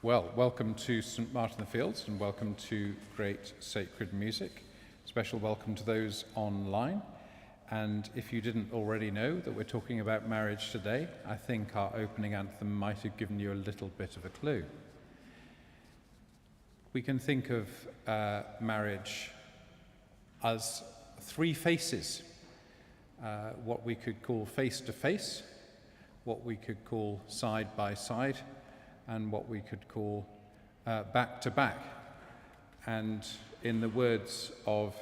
Well, welcome to St Martin the Fields and welcome to Great Sacred Music. Special welcome to those online. And if you didn't already know that we're talking about marriage today, I think our opening anthem might have given you a little bit of a clue. We can think of marriage as three faces. What we could call face to face, what we could call side by side, and what we could call back to back. And in the words of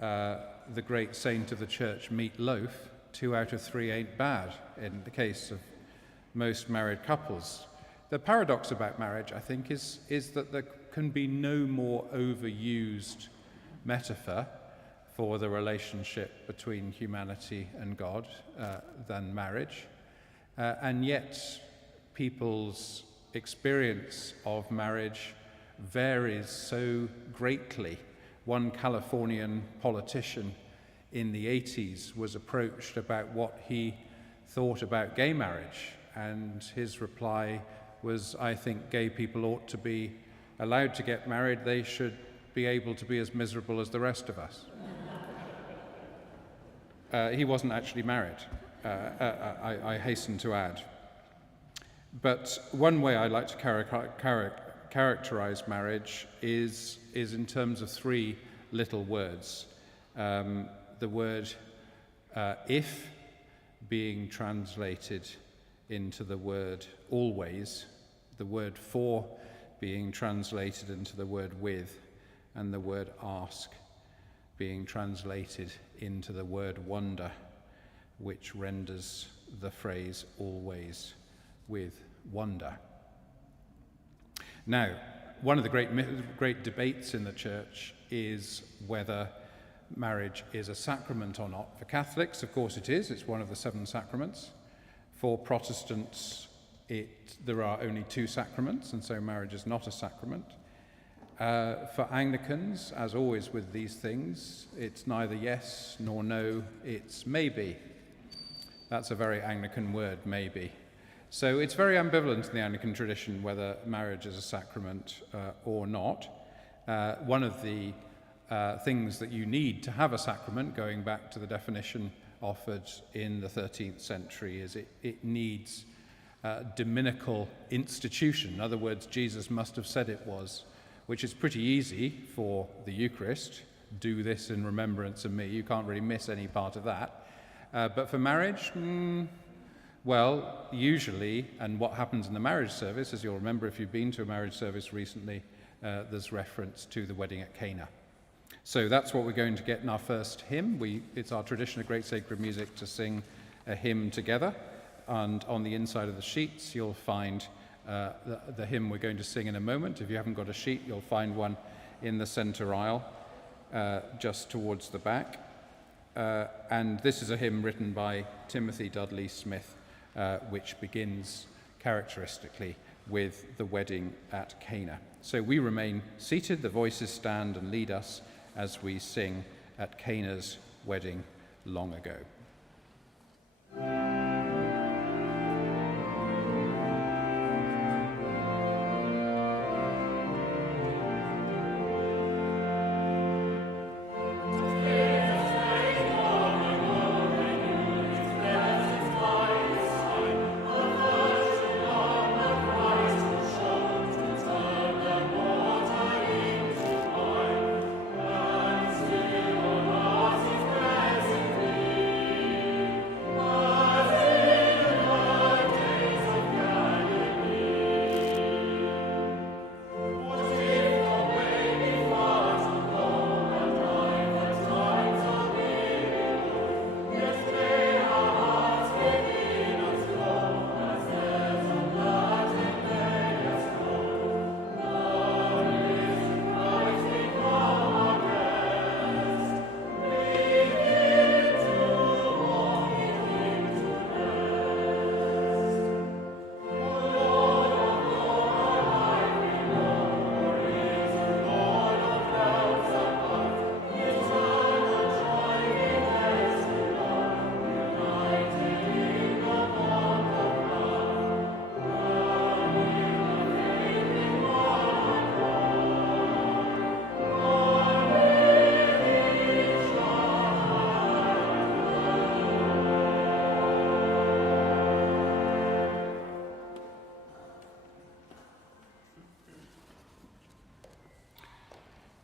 the great saint of the church, Meat Loaf, 2 out of 3 ain't bad in the case of most married couples. The paradox about marriage, I think, is that there can be no more overused metaphor for the relationship between humanity and God than marriage. And yet people's experience of marriage varies so greatly. One Californian politician in the 80s was approached about what he thought about gay marriage, and his reply was, I think gay people ought to be allowed to get married. They should be able to be as miserable as the rest of us. He wasn't actually married, I hasten to add. But one way I like to characterize marriage is in terms of 3 little words. The word if being translated into the word always, the word for being translated into the word with, and the word ask being translated into the word wonder, which renders the phrase always with wonder. Now, one of the great debates in the church is whether marriage is a sacrament or not. For Catholics, of course it is. It's one of the 7 sacraments. For Protestants, there are only 2 sacraments, and so marriage is not a sacrament. For Anglicans, as always with these things, it's neither yes nor no, it's maybe. That's a very Anglican word, maybe. So it's very ambivalent in the Anglican tradition whether marriage is a sacrament or not. One of the things that you need to have a sacrament, going back to the definition offered in the 13th century, is it needs dominical institution. In other words, Jesus must have said it was, which is pretty easy for the Eucharist. Do this in remembrance of me. You can't really miss any part of that. But for marriage, well, usually, and what happens in the marriage service, as you'll remember if you've been to a marriage service recently, there's reference to the wedding at Cana. So that's what we're going to get in our first hymn. It's our tradition of Great Sacred Music to sing a hymn together. And on the inside of the sheets, you'll find the hymn we're going to sing in a moment. If you haven't got a sheet, you'll find one in the center aisle, just towards the back. And this is a hymn written by Timothy Dudley Smith, which begins characteristically with the wedding at Cana. So we remain seated, the voices stand and lead us as we sing At Cana's Wedding Long Ago. Thank you.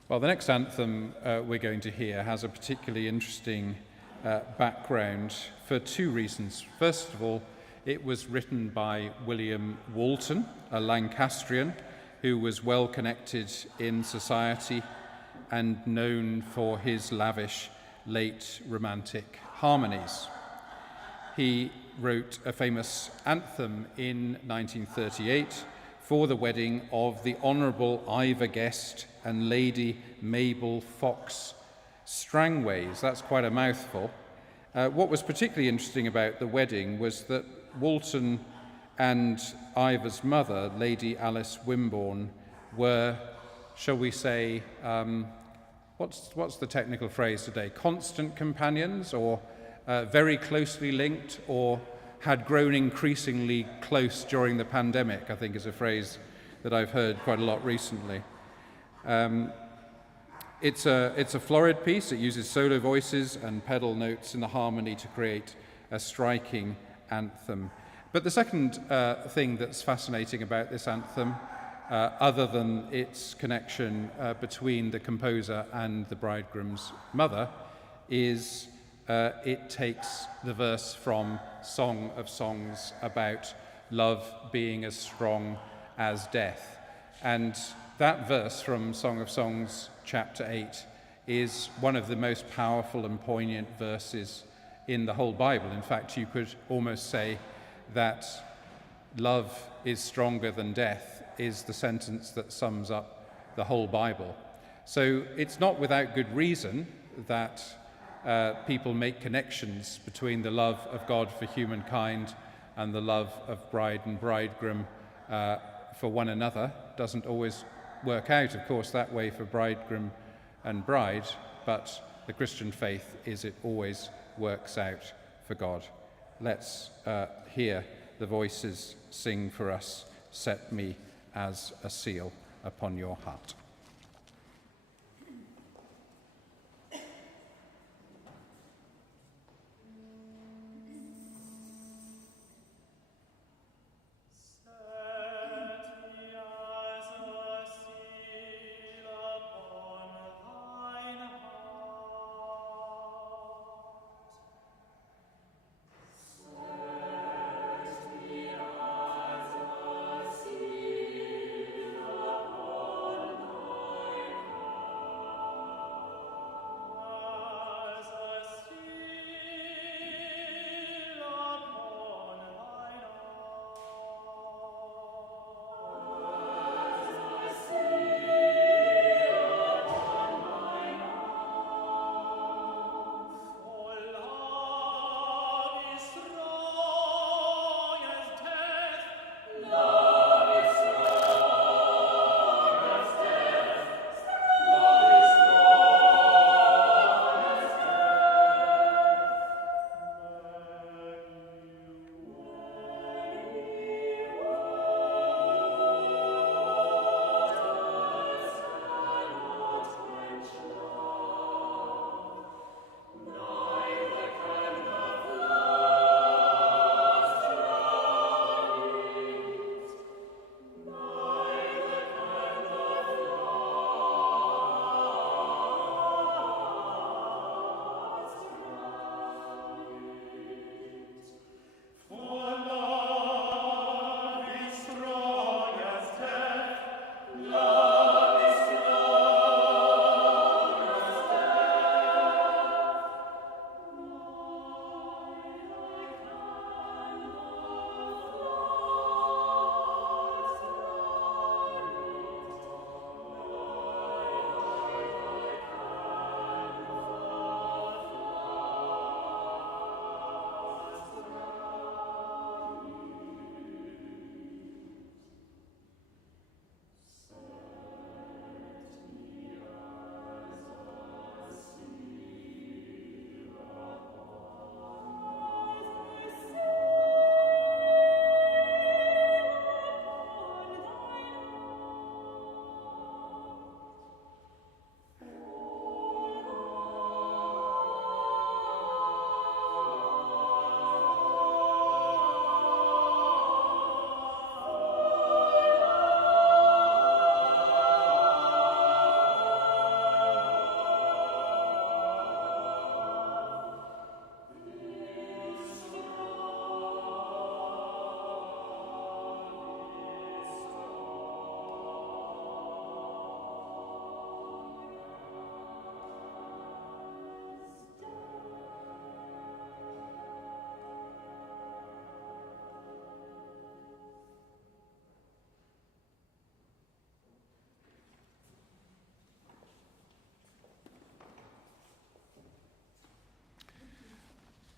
Well, the next anthem we're going to hear has a particularly interesting background for two reasons. First of all, it was written by William Walton, a Lancastrian, who was well connected in society and known for his lavish late Romantic harmonies. He wrote a famous anthem in 1938 for the wedding of the Honourable Ivor Guest and Lady Mabel Fox Strangways. That's quite a mouthful. What was particularly interesting about the wedding was that Walton and Ivor's mother, Lady Alice Wimborne, were, shall we say, what's the technical phrase today? Constant companions, or very closely linked, or had grown increasingly close during the pandemic, I think is a phrase that I've heard quite a lot recently. It's a florid piece. It uses solo voices and pedal notes in the harmony to create a striking anthem. But the second thing that's fascinating about this anthem, other than its connection between the composer and the bridegroom's mother, is it takes the verse from Song of Songs about love being as strong as death. And that verse from Song of Songs, chapter 8, is one of the most powerful and poignant verses in the whole Bible. In fact, you could almost say that love is stronger than death is the sentence that sums up the whole Bible. So it's not without good reason that people make connections between the love of God for humankind and the love of bride and bridegroom for one another. Doesn't always work out, of course, that way for bridegroom and bride, but the Christian faith is it always works out for God. Let's hear the voices sing for us, "Set me as a seal upon your heart."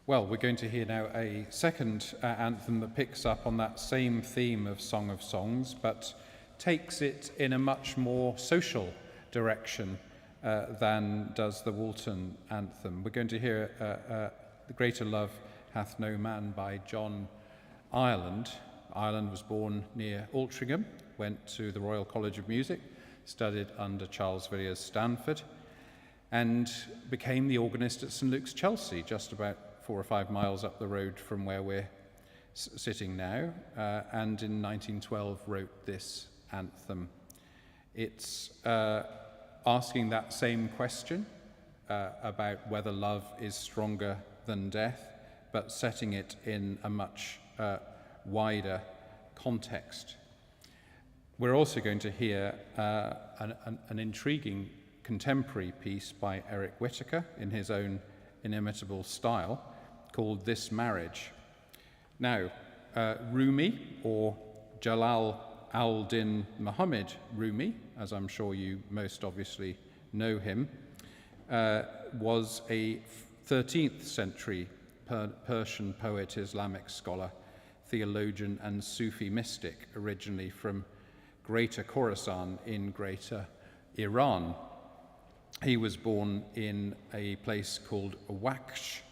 Well, we're going to hear now a second anthem that picks up on that same theme of Song of Songs, but takes it in a much more social direction than does the Walton anthem. We're going to hear The Greater Love Hath No Man by John Ireland. Ireland was born near Altrincham, went to the Royal College of Music, studied under Charles Villiers Stanford, and became the organist at St Luke's, Chelsea, just about 4 or 5 miles up the road from where we're sitting now, and in 1912 wrote this anthem. It's asking that same question about whether love is stronger than death, but setting it in a much wider context. We're also going to hear an intriguing contemporary piece by Eric Whitacre in his own inimitable style, called This Marriage. Now, Rumi, or Jalal al-Din Muhammad Rumi, as I'm sure you most obviously know him, was a 13th century Persian poet, Islamic scholar, theologian and Sufi mystic, originally from Greater Khorasan in Greater Iran. He was born in a place called Wagner,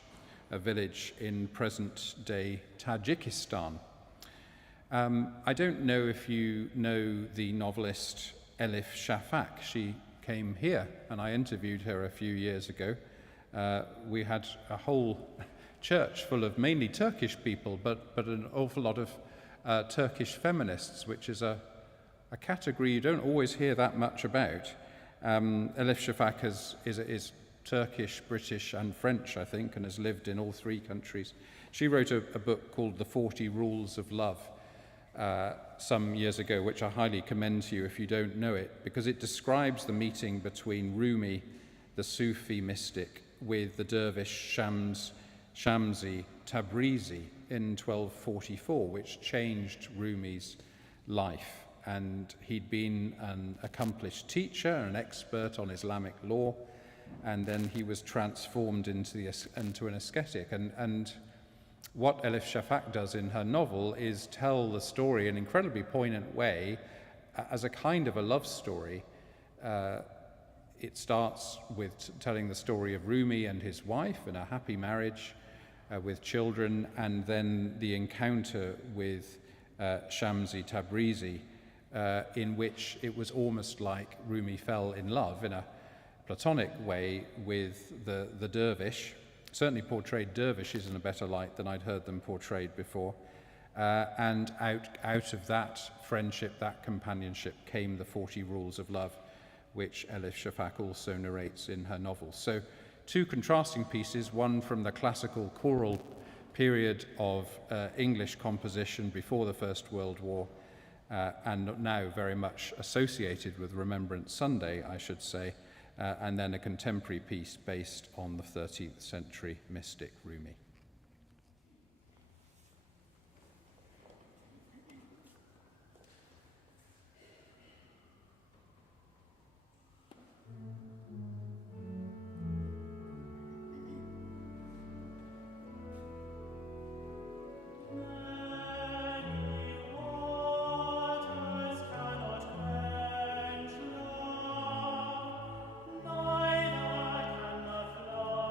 a village in present-day Tajikistan. I don't know if you know the novelist Elif Shafak. She came here, and I interviewed her a few years ago. We had a whole church full of mainly Turkish people, but an awful lot of Turkish feminists, which is a category you don't always hear that much about. Elif Shafak is Turkish, British and French, I think, and has lived in all 3 countries. She wrote a book called The 40 Rules of Love some years ago, which I highly commend to you if you don't know it, because it describes the meeting between Rumi, the Sufi mystic, with the dervish Shamsi Tabrizi in 1244, which changed Rumi's life. And he'd been an accomplished teacher, an expert on Islamic law, and then he was transformed into an ascetic. And what Elif Shafak does in her novel is tell the story in an incredibly poignant way as a kind of a love story. It starts with telling the story of Rumi and his wife and a happy marriage with children, and then the encounter with Shamsi Tabrizi, in which it was almost like Rumi fell in love in a Platonic way with the dervish, certainly portrayed dervishes in a better light than I'd heard them portrayed before, and out of that friendship, that companionship, came the 40 Rules of Love, which Elif Shafak also narrates in her novel. So 2 contrasting pieces, one from the classical choral period of English composition before the First World War, and now very much associated with Remembrance Sunday, I should say, and then a contemporary piece based on the 13th century mystic Rumi. Neither can the floods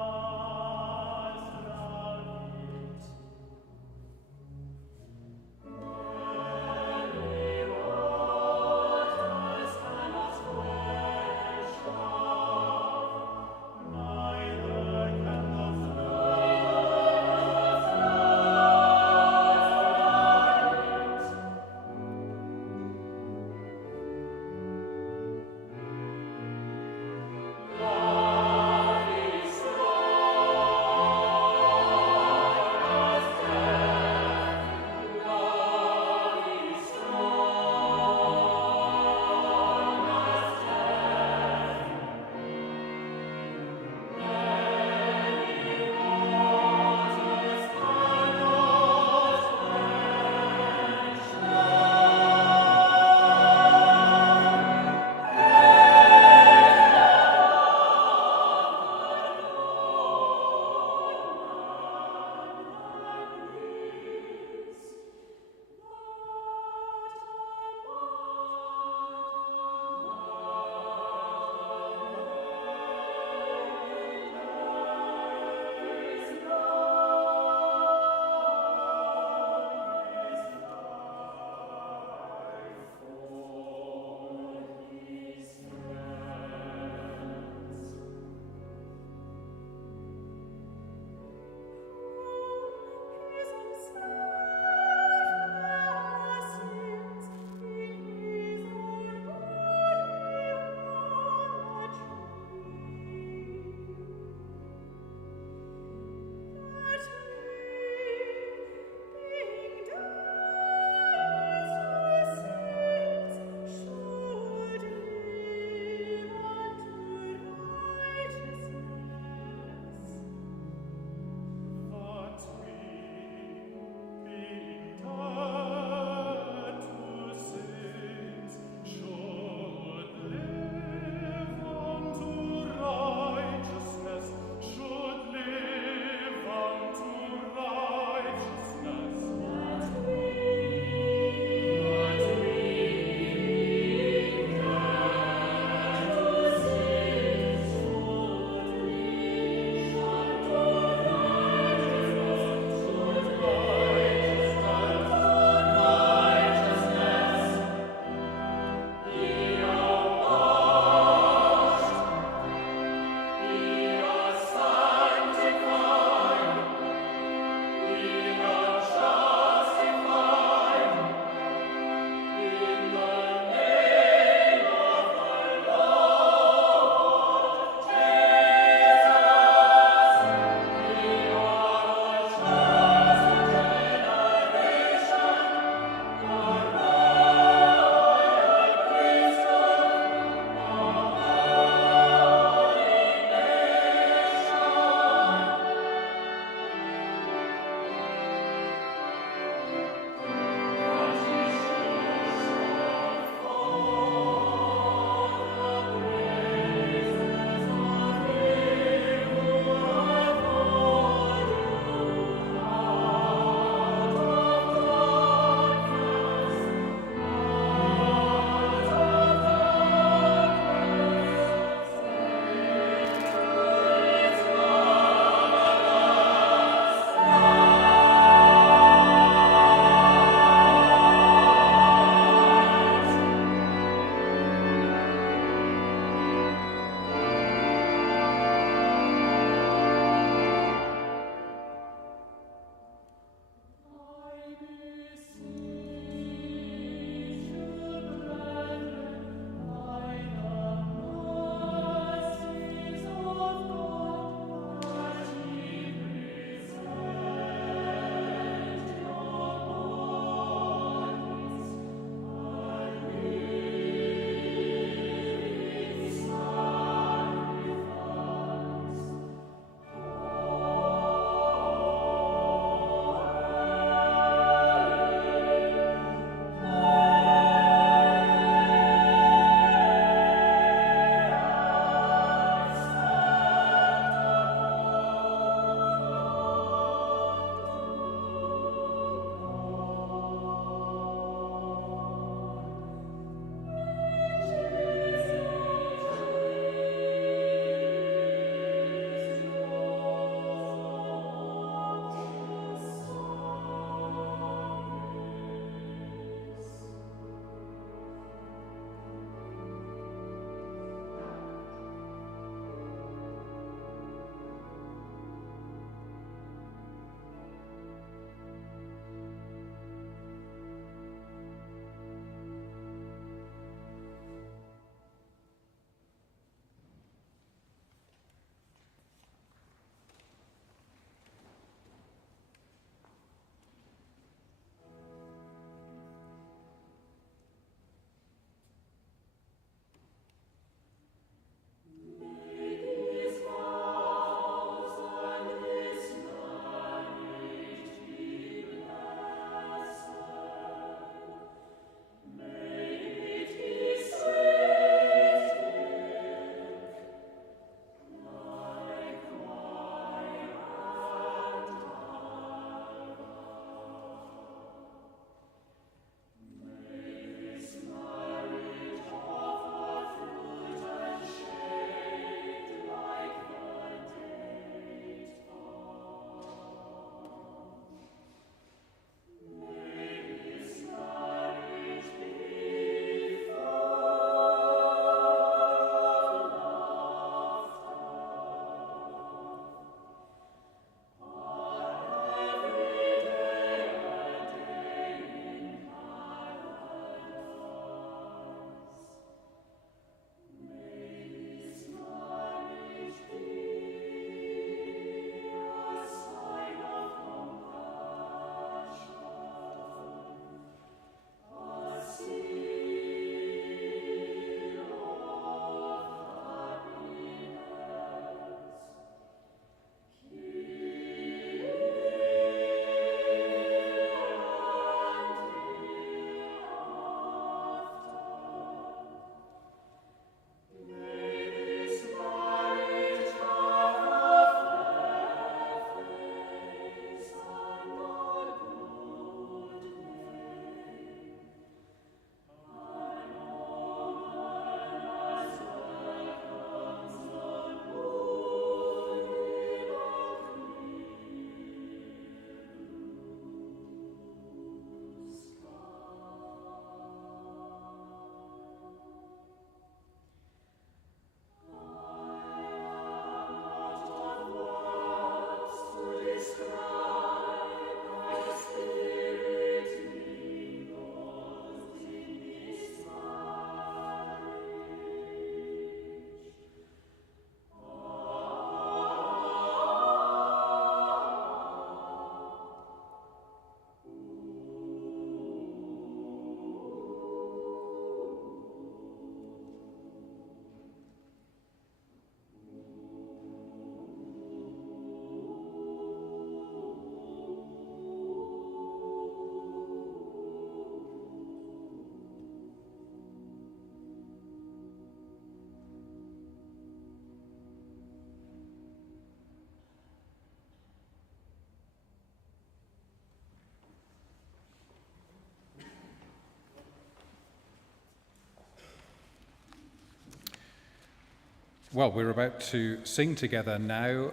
Well, we're about to sing together now,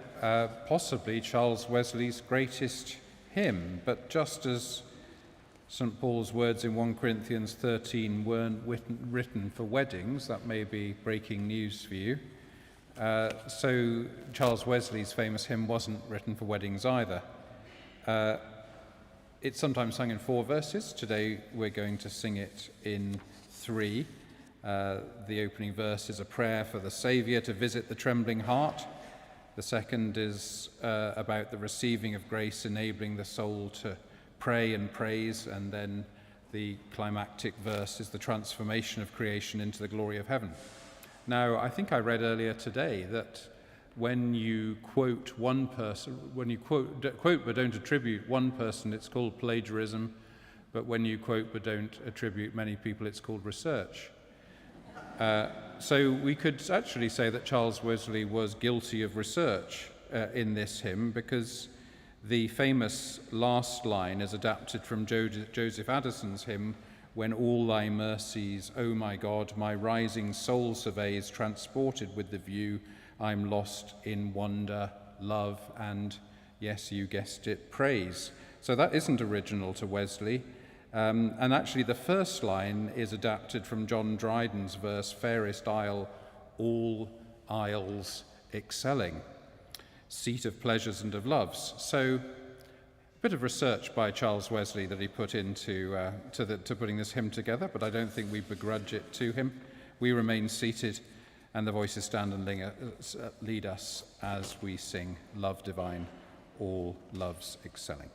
possibly Charles Wesley's greatest hymn, but just as St. Paul's words in 1 Corinthians 13 weren't written for weddings, that may be breaking news for you, so Charles Wesley's famous hymn wasn't written for weddings either. It's sometimes sung in 4 verses. Today we're going to sing it in 3. The opening verse is a prayer for the Saviour to visit the trembling heart. The second is about the receiving of grace, enabling the soul to pray and praise. And then the climactic verse is the transformation of creation into the glory of heaven. Now, I think I read earlier today that when you quote one person, when you quote but don't attribute one person, it's called plagiarism. But when you quote but don't attribute many people, it's called research. So we could actually say that Charles Wesley was guilty of research in this hymn, because the famous last line is adapted from Joseph Addison's hymn, "When all thy mercies, O my God, my rising soul surveys, transported with the view, I'm lost in wonder, love, and, yes, you guessed it, praise." So that isn't original to Wesley. And actually the first line is adapted from John Dryden's verse, "Fairest isle, all isles excelling, seat of pleasures and of loves." So a bit of research by Charles Wesley that he put into to putting this hymn together, but I don't think we begrudge it to him. We remain seated, and the voices stand and lead us as we sing "Love Divine, all loves excelling."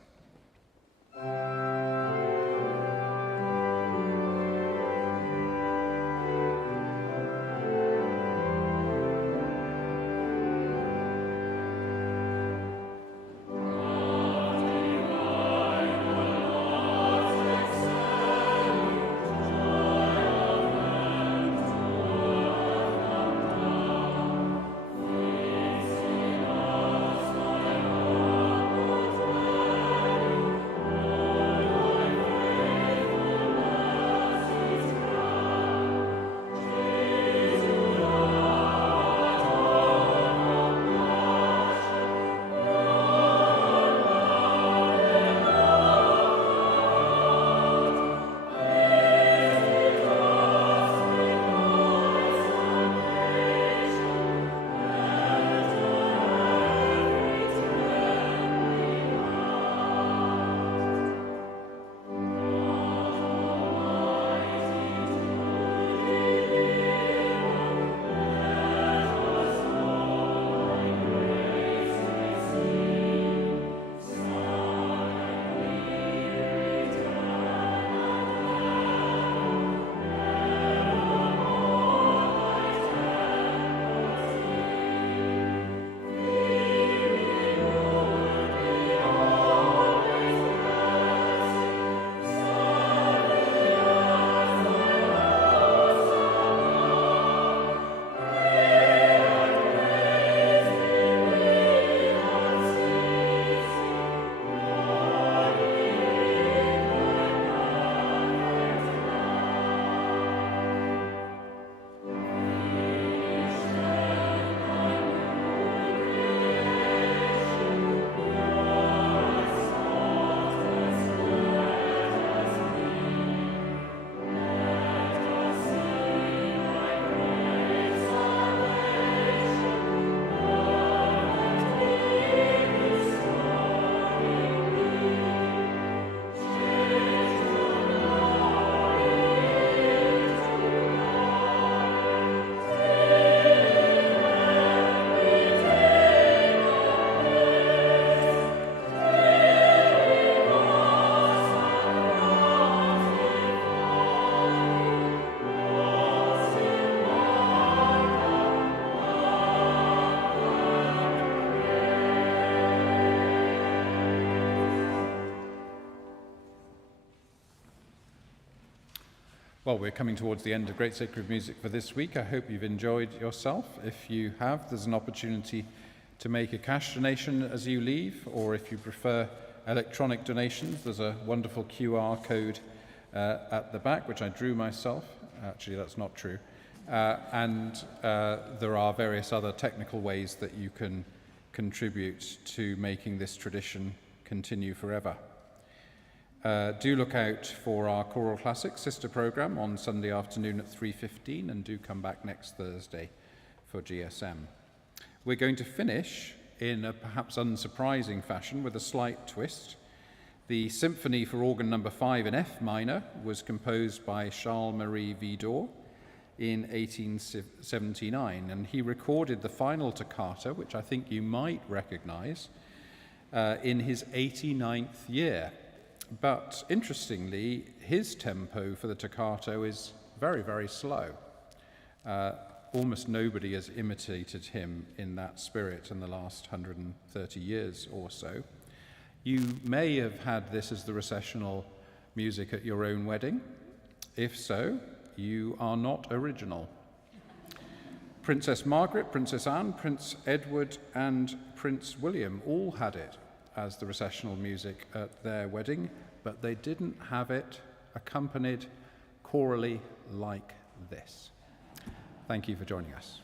Well, we're coming towards the end of Great Sacred Music for this week. I hope you've enjoyed yourself. If you have, there's an opportunity to make a cash donation as you leave, or if you prefer electronic donations, there's a wonderful QR code at the back, which I drew myself. Actually, that's not true. and there are various other technical ways that you can contribute to making this tradition continue forever. Do look out for our Choral Classics sister programme on Sunday afternoon at 3:15, and do come back next Thursday for GSM. We're going to finish in a perhaps unsurprising fashion with a slight twist. The Symphony for organ number 5 in F minor was composed by Charles-Marie Widor in 1879, and he recorded the final toccata, which I think you might recognise, in his 89th year. But interestingly, his tempo for the toccata is very, very slow. Almost nobody has imitated him in that spirit in the last 130 years or so. You may have had this as the recessional music at your own wedding. If so, you are not original. Princess Margaret, Princess Anne, Prince Edward, and Prince William all had it as the recessional music at their wedding, but they didn't have it accompanied chorally like this. Thank you for joining us.